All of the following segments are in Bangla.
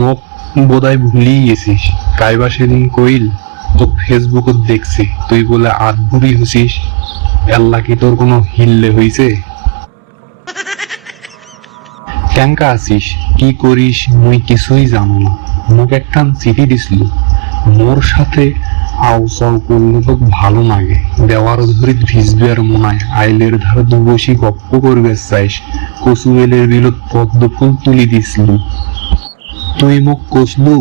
মোক বোধহয় ভুলিয়ে গেছিস। কাইবা সেদিন কইল তো ফেসবুকত দেখছি তুই বলে আধবুড়ি হইছিস। আল্লাহ কি তোর কোনো হিল্লে হইছে? কেঙ্কা আছিস, কি করিস মুই কিছুই জানো না। মোক একখান চিঠি দিছিল, মোর সাথে আউ চাউ করলে তো ভালো লাগে। দেওয়ার ধরে ভিজবে আর মনায় আইলের ধারে দুবসি গপ্প করবে চাইস। কচুয়েলের বিলত পদ্ম ফুল তুলি দিছিল। তুই মোক কসলু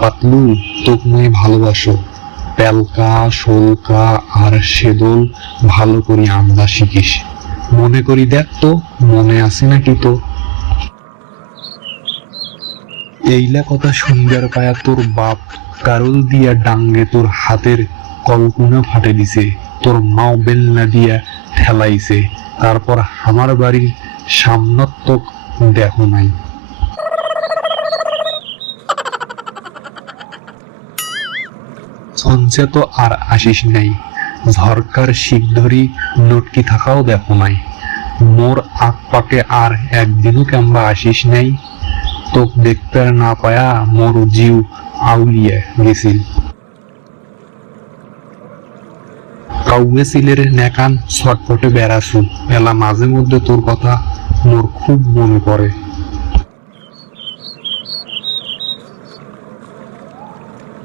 পাতলু তোক মুই ভালোবাসো। পেলকা শোলকা আর সেদল ভালো করি আমরা শিখিস। মনে করি দেখ তো মনে আছে নাকি তো। এইলা কথা শুনবার পায়া তোর বাপ কারুল দিয়া ডাঙ্গে তোর হাতের কলকুনা ফাটে দিছে, তোর মাও বেলনা দিয়া ঠেলাইছে। তারপর আমার বাড়ির সামনাত্মক দেখো নাই। সঞ্চে তো আর আসিস নাই, ঝরকার শিখ ধরি লটকি থাকাও দেখো নাই। মোর আগ পাকে আর একদিনও কেমবা আসিস নাই। তোক দেখতে না পায়া মোর জিউ আউলিয়ে গেছিল। কাউকে সিলের নেকান ছটপটে বেড়াছু। এলা মাঝে মধ্যে তোর কথা মোর খুব মনে পড়ে।